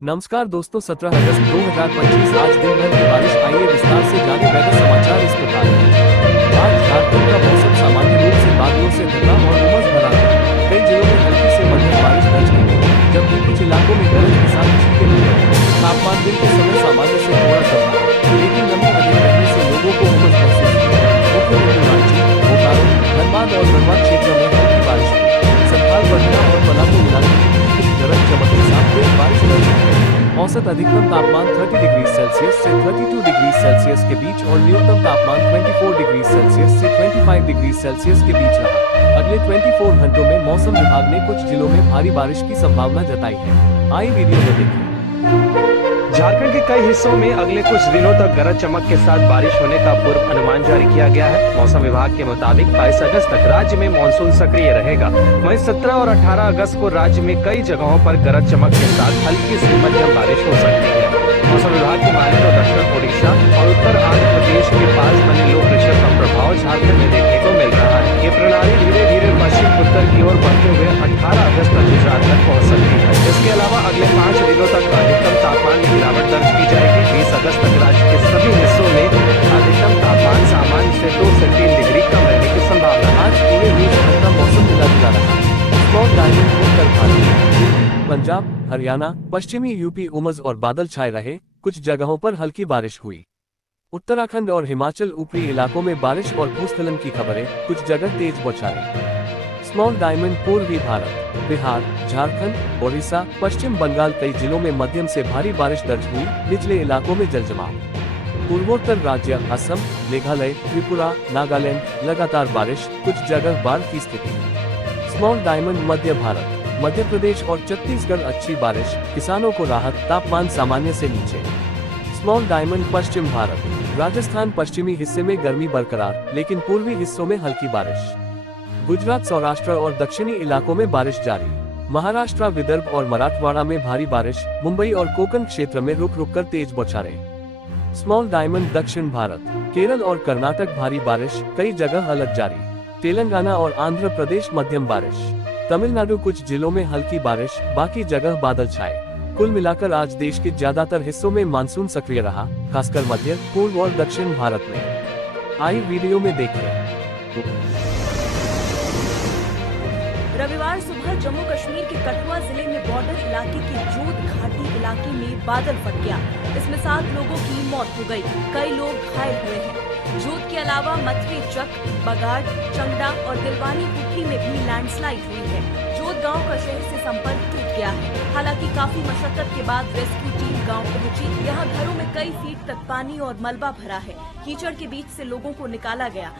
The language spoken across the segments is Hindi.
नमस्कार दोस्तों, 17 अगस्त 2025 आज दिन भर की बारिश। आइए विस्तार से जाने वेदर समाचार इस प्रकार हैं। आज झारखंड का मौसम सामान्य रूप से बादलों से ढका और उमस भरा है। कई जिलों में हल्की से मध्यम बारिश दर्ज की गई, जबकि कुछ इलाकों में गरज के साथ छींटे भी पड़े। तापमान दिन के समय सामान्य से थोड़ा कम रहा, लेकिन नमी अधिक रहने से लोगों को उमस महसूस हुई। मुख्यमंत्री रांची, बोकारो, धनबाद और गढ़वा क्षेत्रों में हल्की बारिश हुई। संथाल, बलिया और पलामू इलाके में कुछ गरज चमक के साथ तेज बारिश दर्ज की गई। औसत अधिकतम तापमान 30 डिग्री सेल्सियस से 32 डिग्री सेल्सियस के बीच और न्यूनतम तापमान 24 डिग्री सेल्सियस से 25 डिग्री सेल्सियस के बीच रहा। अगले 24 घंटों में मौसम विभाग ने कुछ जिलों में भारी बारिश की संभावना जताई है। आइए वीडियो में देखें। झारखंड के कई हिस्सों में अगले कुछ दिनों तक गरज चमक के साथ बारिश होने का पूर्व अनुमान जारी किया गया है। मौसम विभाग के मुताबिक 22 अगस्त तक राज्य में मानसून सक्रिय रहेगा। वहीं 17 और 18 अगस्त को राज्य में कई जगहों पर गरज चमक के साथ हल्की से मध्यम बारिश हो सकती है। मौसम विभाग की माने तो दक्षिण ओडिशा और उत्तर आंध्र प्रदेश के पास बने लो प्रेशर का प्रभाव झारखंड में देखने को मिल रहा है। ये प्रणाली धीरे धीरे पश्चिम उत्तर की ओर बढ़ते हुए 18 अगस्त तक गुजरात तक पहुँच सकती है। इसके अलावा अगले 5 दिनों तक अधिकतम तापमान में गिरावट दर्ज की जाएगी। 20 अगस्त तक राज्य के सभी हिस्सों में अधिकतम तापमान सामान्य से 2 से 3 डिग्री कम रहने की संभावना। आज पूरे देश भर का मौसम मिला जुला रहा। स्मॉग डायमंड उत्तर भारत, पंजाब, हरियाणा, पश्चिमी यूपी उमस और बादल छाए रहे। कुछ जगहों पर हल्की बारिश हुई। उत्तराखंड और हिमाचल ऊपरी इलाकों में बारिश और भूस्खलन की खबरें, कुछ जगह तेज बौछारें। स्मॉल डायमंड पूर्वी भारत, बिहार, झारखंड, ओडिशा, पश्चिम बंगाल कई जिलों में मध्यम से भारी बारिश दर्ज हुई। निचले इलाकों में जलजमाव। पूर्वोत्तर राज्य असम, मेघालय, त्रिपुरा, नागालैंड लगातार बारिश, कुछ जगह बाढ़ की स्थिति। स्मॉल डायमंड मध्य भारत, मध्य प्रदेश और छत्तीसगढ़ अच्छी बारिश, किसानों को राहत, तापमान सामान्य से नीचे। स्मॉल डायमंड पश्चिम भारत, राजस्थान पश्चिमी हिस्से में गर्मी बरकरार, लेकिन पूर्वी हिस्सों में हल्की बारिश। गुजरात, सौराष्ट्र और दक्षिणी इलाकों में बारिश जारी। महाराष्ट्र, विदर्भ और मराठवाड़ा में भारी बारिश। मुंबई और कोकण क्षेत्र में रुक रुक कर तेज बौछारें। स्मॉल डायमंड दक्षिण भारत, केरल और कर्नाटक भारी बारिश, कई जगह अलर्ट जारी। तेलंगाना और आंध्र प्रदेश मध्यम बारिश। तमिलनाडु कुछ जिलों में हल्की बारिश, बाकी जगह बादल छाए। कुल मिलाकर आज देश के ज्यादातर हिस्सों में मानसून सक्रिय रहा, खासकर मध्य, पूर्व और दक्षिण भारत में। आइए वीडियो में देखें। रविवार सुबह जम्मू कश्मीर के कठुआ जिले में बॉर्डर इलाके के जोत घाटी इलाके में बादल फट गया। इसमें 7 लोगों की मौत हो गई, कई लोग घायल हुए हैं। जोत के अलावा मथुरे चक, बगाड़, चंगड़ा और दिलवानी कुटली में भी लैंडस्लाइड हुई है। जोत गांव का शहर से संपर्क टूट गया है। हालांकि काफी मशक्कत के बाद रेस्क्यू टीम गांव पहुंची। यहां घरों में कई फीट तक पानी और मलबा भरा है। कीचड़ के बीच से लोगों को निकाला गया,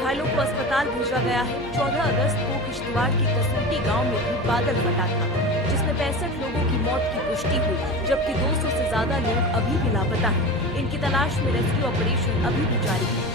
घायलों को अस्पताल भेजा गया है। 14 अगस्त को किश्तवाड़ के कसुटी गांव में भी बादल फटा था, जिसमें 65 लोगों की मौत की पुष्टि हुई, जबकि 200 से ज्यादा लोग अभी भी लापता हैं। इनकी तलाश में रेस्क्यू ऑपरेशन अभी भी जारी है।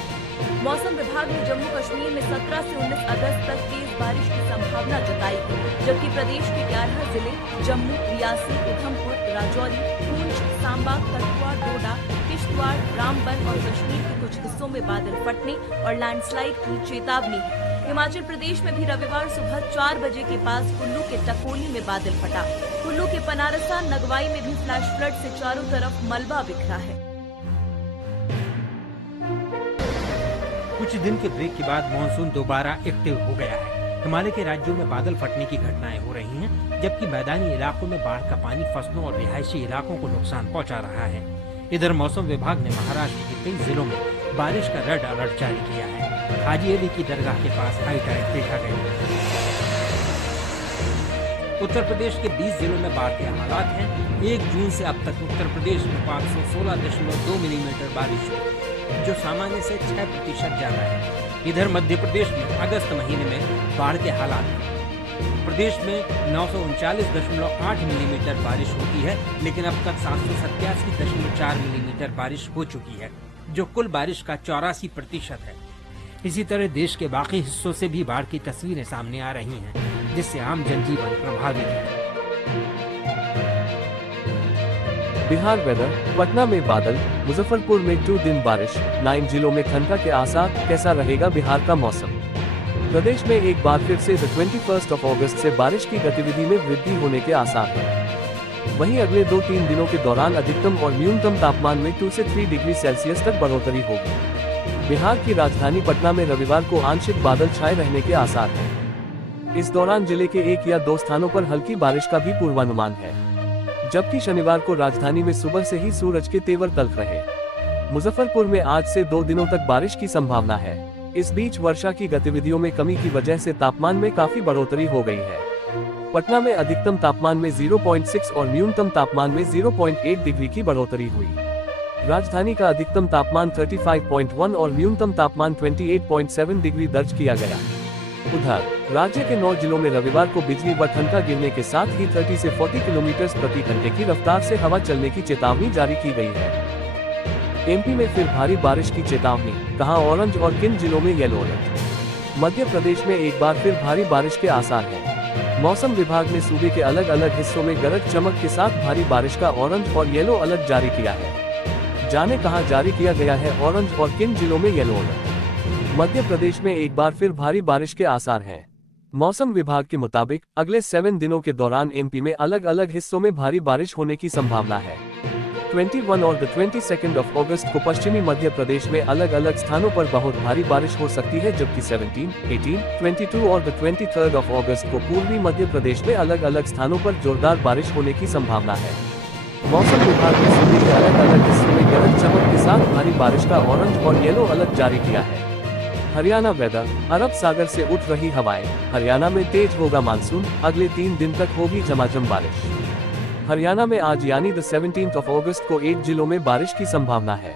मौसम विभाग ने जम्मू कश्मीर में 17 से 19 अगस्त तक तेज बारिश की संभावना जताई है, जबकि प्रदेश के 11 जिले जम्मू, रियासी, उधमपुर, राजौरी, पूंछ, सांबा, कठुआ, डोडा, किश्तवाड़, रामबन और कश्मीर के कुछ हिस्सों में बादल फटने और लैंडस्लाइड की चेतावनी है। हिमाचल प्रदेश में भी रविवार सुबह 4 बजे के पास कुल्लू के टकोली में बादल फटा। कुल्लू के पनारसा, नगवाई में भी फ्लैश फ्लड से चारों तरफ मलबा बिखरा है। कुछ दिन के ब्रेक के बाद मानसून दोबारा एक्टिव हो गया है। हिमालय के राज्यों में बादल फटने की घटनाएं हो रही हैं, जबकि मैदानी इलाकों में बाढ़ का पानी फसलों और रिहायशी इलाकों को नुकसान पहुंचा रहा है। इधर मौसम विभाग ने महाराष्ट्र के कई जिलों में बारिश का रेड अलर्ट जारी किया है। हाजी अली की दरगाह के पास हाई टाइड देखा गया। उत्तर प्रदेश के 20 जिलों में बाढ़ के हालात हैं। 1 जून से अब तक उत्तर प्रदेश में 516.2 मिलीमीटर बारिश हुई, जो सामान्य से 6% ज्यादा है। इधर मध्य प्रदेश में अगस्त महीने में बाढ़ के हालात हैं। प्रदेश में 939.8 मिलीमीटर बारिश होती है, लेकिन अब तक 787.4 मिलीमीटर बारिश हो चुकी है, जो कुल बारिश का 84% है। इसी तरह देश के बाकी हिस्सों से भी बाढ़ की तस्वीरें सामने आ रही हैं, जिससे आम जनजीवन प्रभावित है। बिहार वेदर, पटना में बादल, मुजफ्फरपुर में 2 दिन बारिश, 9 जिलों में ठंडा के आसार। कैसा रहेगा बिहार का मौसम? प्रदेश में एक बार फिर से 21 अगस्त से बारिश की गतिविधि में वृद्धि होने के आसार हैं। वहीं अगले 2-3 दिनों के दौरान अधिकतम और न्यूनतम तापमान में 2 से 3 डिग्री सेल्सियस तक बढ़ोतरी होगी। बिहार की राजधानी पटना में रविवार को आंशिक बादल छाए रहने के आसार हैं। इस दौरान जिले के 1 या 2 स्थानों पर हल्की बारिश का भी पूर्वानुमान है, जबकि शनिवार को राजधानी में सुबह से ही सूरज के तेवर तल्ख रहे। मुजफ्फरपुर में आज से 2 दिनों तक बारिश की संभावना है। इस बीच वर्षा की गतिविधियों में कमी की वजह से तापमान में काफी बढ़ोतरी हो गई है। पटना में अधिकतम तापमान में 0.6 और न्यूनतम तापमान में 0.8 डिग्री की बढ़ोतरी हुई। राजधानी का अधिकतम तापमान 35.1 और न्यूनतम तापमान 28.7 डिग्री दर्ज किया गया। उधर राज्य के 9 जिलों में रविवार को बिजली व ठनका गिरने के साथ ही 30 से 40 किलोमीटर प्रति घंटे की रफ्तार से हवा चलने की चेतावनी जारी की गई है। एमपी में फिर भारी बारिश की चेतावनी, कहां ऑरेंज और किन जिलों में येलो अलर्ट। मध्य प्रदेश में एक बार फिर भारी बारिश के आसार हैं। मौसम विभाग ने सूबे के अलग अलग हिस्सों में गरज चमक के साथ भारी बारिश का ऑरेंज और येलो अलर्ट जारी किया है। जाने कहां जारी किया गया है ऑरेंज और किन जिलों में येलो अलर्ट। मध्य प्रदेश में एक बार फिर भारी बारिश के आसार हैं। मौसम विभाग के मुताबिक अगले 7 दिनों के दौरान एमपी में अलग अलग हिस्सों में भारी बारिश होने की संभावना है। 21 और 22 अगस्त को पश्चिमी मध्य प्रदेश में अलग अलग स्थानों पर बहुत भारी बारिश हो सकती है, जबकि 17, 18, 22 और 23 अगस्त को पूर्वी मध्य प्रदेश में अलग अलग स्थानों पर जोरदार बारिश होने की संभावना है। मौसम विभाग ने सूबे के अलग अलग हिस्सों में गरज चमक के साथ भारी बारिश का ऑरेंज और येलो अलर्ट जारी किया है। हरियाणा वेदर, अरब सागर से उठ रही हवाएं, हरियाणा में तेज होगा मानसून, अगले 3 दिन तक होगी झमाझम बारिश। हरियाणा में आज यानी 17 अगस्त को 8 जिलों में बारिश की संभावना है।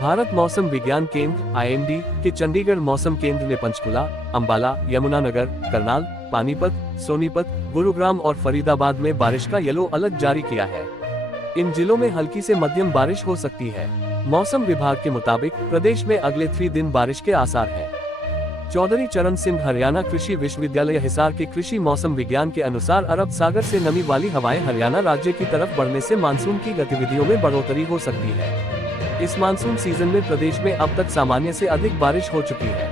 भारत मौसम विज्ञान केंद्र (IMD) के चंडीगढ़ मौसम केंद्र ने पंचकुला, अंबाला, यमुनानगर, करनाल, पानीपत, सोनीपत, गुरुग्राम और फरीदाबाद में बारिश का येलो अलर्ट जारी किया है। इन जिलों में हल्की से मध्यम बारिश हो सकती है। मौसम विभाग के मुताबिक प्रदेश में अगले 3 दिन बारिश के आसार हैं। चौधरी चरण सिंह हरियाणा कृषि विश्वविद्यालय हिसार के कृषि मौसम विज्ञान के अनुसार अरब सागर से नमी वाली हवाएं हरियाणा राज्य की तरफ बढ़ने से मानसून की गतिविधियों में बढ़ोतरी हो सकती है। इस मानसून सीजन में प्रदेश में अब तक सामान्य से अधिक बारिश हो चुकी है।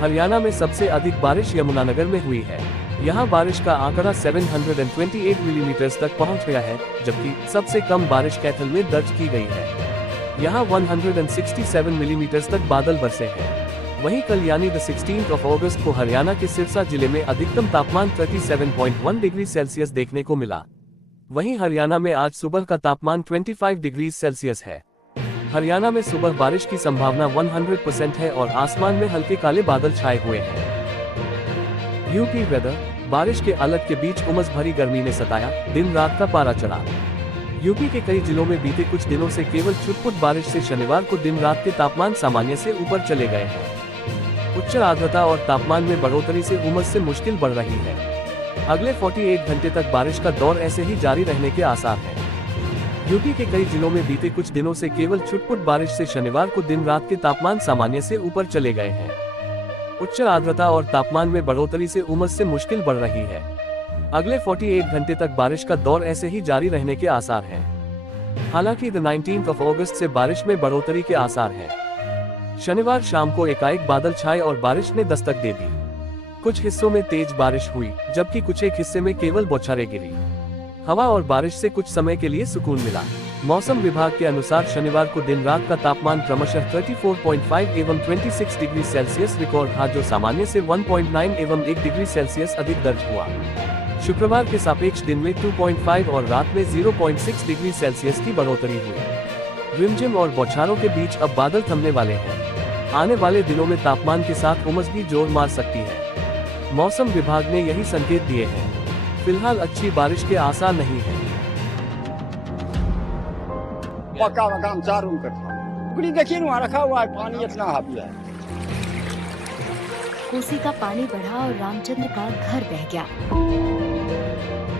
हरियाणा में सबसे अधिक बारिश यमुनानगर में हुई है। यहाँ बारिश का आंकड़ा 728 मिलीमीटर तक पहुँच गया है, जबकि सबसे कम बारिश कैथल में दर्ज की गई है। यहाँ 167 मिलीमीटर तक बादल बरसे हैं। वहीं कल यानी 16 अगस्त को हरियाणा के सिरसा जिले में अधिकतम तापमान 37.1 डिग्री सेल्सियस देखने को मिला। वहीं हरियाणा में आज सुबह का तापमान 25 डिग्री सेल्सियस है। हरियाणा में सुबह बारिश की संभावना 100% है और आसमान में हल्के काले बादल छाए हुए हैं। यूपी वेदर, बारिश के अलर्ट के बीच उमस भरी गर्मी ने सताया, दिन रात का पारा चढ़ा। यूपी के कई जिलों में बीते कुछ दिनों से केवल छुटपुट बारिश से शनिवार को दिन रात के तापमान सामान्य से ऊपर चले गए हैं। उच्च आर्द्रता और तापमान में बढ़ोतरी से उमस से मुश्किल बढ़ रही है। अगले 48 घंटे तक बारिश का दौर ऐसे ही जारी रहने के आसार हैं। यूपी के कई जिलों में बीते कुछ दिनों से केवल छुटपुट बारिश से शनिवार को दिन रात के तापमान सामान्य से ऊपर चले गए हैं। उच्च आर्द्रता और तापमान में बढ़ोतरी से उमस से मुश्किल बढ़ रही है। अगले 48 घंटे तक बारिश का दौर ऐसे ही जारी रहने के आसार हैं। हालांकि 19 अगस्त से बारिश में बढ़ोतरी के आसार हैं। शनिवार शाम को एकाएक बादल छाए और बारिश ने दस्तक दे दी। कुछ हिस्सों में तेज बारिश हुई, जबकि कुछ एक हिस्से में केवल बौछारें गिरी। हवा और बारिश से कुछ समय के लिए सुकून मिला। मौसम विभाग के अनुसार शनिवार को दिन रात का तापमान क्रमशः 34.5 एवं 26 डिग्री सेल्सियस रिकॉर्ड था, जो सामान्य से 1.9 एवं 1 डिग्री सेल्सियस अधिक दर्ज हुआ। शुक्रवार के सापेक्ष दिन में 2.5 और रात में 0.6 डिग्री सेल्सियस की बढ़ोतरी हुई। रिमझिम और बौछारों के बीच अब बादल थमने वाले हैं। आने वाले दिनों में तापमान के साथ उमस भी जोर मार सकती है। मौसम विभाग ने यही संकेत दिए हैं। फिलहाल अच्छी बारिश के आसार नहीं है। पक्का मकान 4 रूम का था। टुकड़ी देखिए वहाँ रखा हुआ है, पानी इतना हावी है। कोसी का पानी बढ़ा और रामचंद्र का घर बह गया।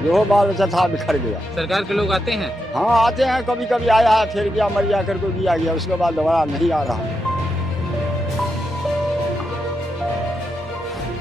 जो बाल बच्चा था बिखर गया। सरकार के लोग आते हैं? हाँ आते हैं, कभी कभी आया है, फिर गया, मर गया, करके भी आ गया, उसके बाद दोबारा नहीं आ रहा।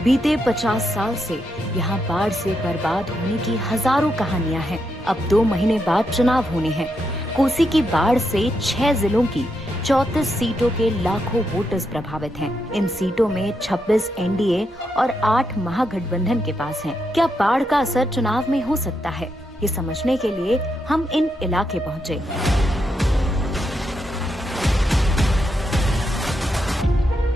बीते 50 साल से यहाँ बाढ़ से बर्बाद होने की हजारों कहानियां हैं। अब 2 महीने बाद चुनाव होने हैं। कोसी की बाढ़ से 6 जिलों की 34 सीटों के लाखों वोटर्स प्रभावित हैं। इन सीटों में 26 एनडीए और 8 महागठबंधन के पास हैं। क्या बाढ़ का असर चुनाव में हो सकता है? ये समझने के लिए हम इन इलाके पहुंचे।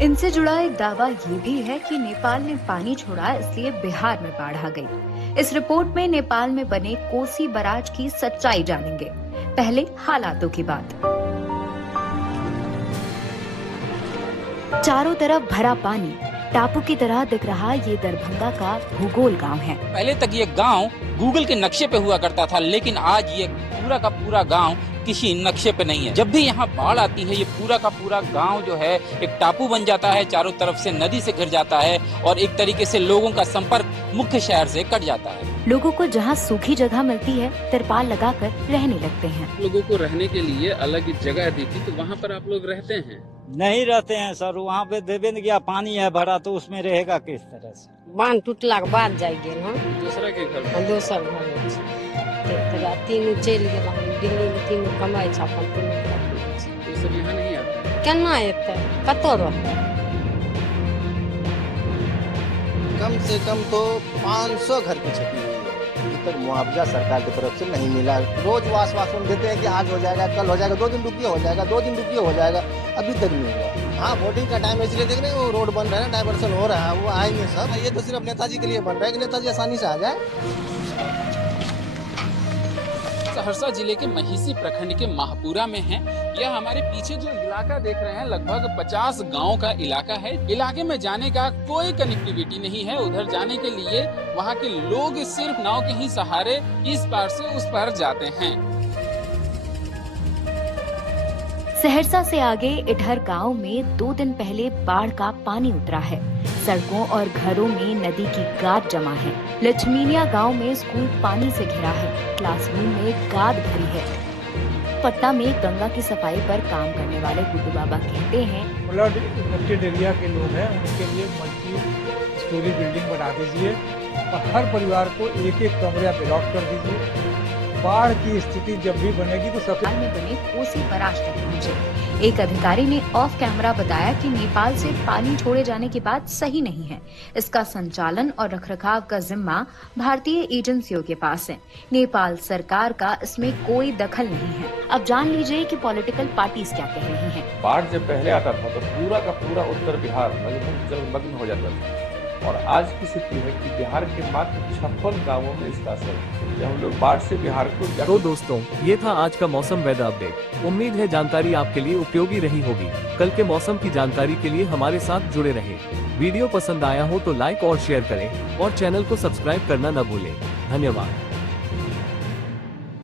इनसे जुड़ा एक दावा ये भी है कि नेपाल ने पानी छोड़ा, इसलिए बिहार में बाढ़ आ गई। इस रिपोर्ट में नेपाल में बने कोसी बराज की सच्चाई जानेंगे। पहले हालातों की बात। चारों तरफ भरा पानी, टापू की तरह दिख रहा ये दरभंगा का भूगोल गांव है। पहले तक ये गांव गूगल के नक्शे पे हुआ करता था, लेकिन आज ये पूरा का पूरा गांव किसी नक्शे पे नहीं है। जब भी यहाँ बाढ़ आती है, ये पूरा का पूरा गांव जो है एक टापू बन जाता है, चारों तरफ से नदी से घिर जाता है और एक तरीके से लोगों का संपर्क मुख्य शहर से कट जाता है। लोगों को जहाँ सूखी जगह मिलती है, तिरपाल लगाकर रहने लगते हैं। लोगों को रहने के लिए अलग जगह दी थी, तो वहाँ पर आप लोग रहते हैं? नहीं रहते हैं सर, वहाँ पे देवे न गया, पानी है भरा, तो उसमें रहेगा किस तरह से? बांध टूटला के बाद जाएंगे ना दूसरा के घर? दोसर घर तीनों चलि गेल, दिल्ली में तीनों कमाई छै, अपन तो सब यहाँ नहीं आता? केना एतै, कतौ रहतै? कम से कम तो 500 घर की क्षति हुई है। अभी तक मुआवजा सरकार की तरफ से नहीं मिला। रोज आश्वासन देते हैं कि आज हो जाएगा, कल हो जाएगा, 2 दिन रुकिए हो जाएगा, 2 दिन रुकिए हो जाएगा, अभी तक नहीं हुआ। हाँ, वोटिंग का टाइम इसलिए देख रहे हैं, वो रोड बन रहा है, डाइवर्सन हो रहा है, वो आएंगे सब। ये तो सिर्फ नेताजी के लिए बन रहा है कि नेताजी आसानी से आ जाए। सहरसा जिले के महिषी प्रखंड के माहपुरा में है। यह हमारे पीछे जो इलाका देख रहे हैं, लगभग 50 गांव का इलाका है। इलाके में जाने का कोई कनेक्टिविटी नहीं है। उधर जाने के लिए वहां के लोग सिर्फ नाव के ही सहारे इस पार से उस पार जाते हैं। सहरसा से आगे इटहर गांव में 2 दिन पहले बाढ़ का पानी उतरा है। सड़कों और घरों में नदी की गाद जमा है। लक्ष्मीनिया गांव में स्कूल पानी से घिरा है। क्लासरूम में गाद भरी है। पटना में गंगा की सफाई पर काम करने वाले गुड्डू बाबा कहते हैं, फ्लड इफेक्टेड एरिया के लोग हैं, उनके लिए मल्टी स्टोरी बिल्डिंग बना दीजिए और हर परिवार को एक कमरे आप अलॉट कर दीजिए। बाढ़ की स्थिति जब भी बनेगी तो सबसे में बने कोसी बराज तक पहुंचे। एक अधिकारी ने ऑफ कैमरा बताया कि नेपाल से पानी छोड़े जाने की बात सही नहीं है। इसका संचालन और रखरखाव का जिम्मा भारतीय एजेंसियों के पास है। नेपाल सरकार का इसमें कोई दखल नहीं है। अब जान लीजिए कि पॉलिटिकल पार्टीज क्या कह रही हैं। बाढ़ जब पहले आता था तो पूरा का पूरा उत्तर बिहार जलमग्न हो जाता था, और आज की स्थिति है कि बिहार के मात्र 56 गांवों में इसका असर है। जब हम लोग बाढ़ से बिहार को तो दोस्तों, ये था आज का मौसम वेदर अपडेट। उम्मीद है जानकारी आपके लिए उपयोगी रही होगी। कल के मौसम की जानकारी के लिए हमारे साथ जुड़े रहें। वीडियो पसंद आया हो तो लाइक और शेयर करें और चैनल को सब्सक्राइब करना न भूलें। धन्यवाद।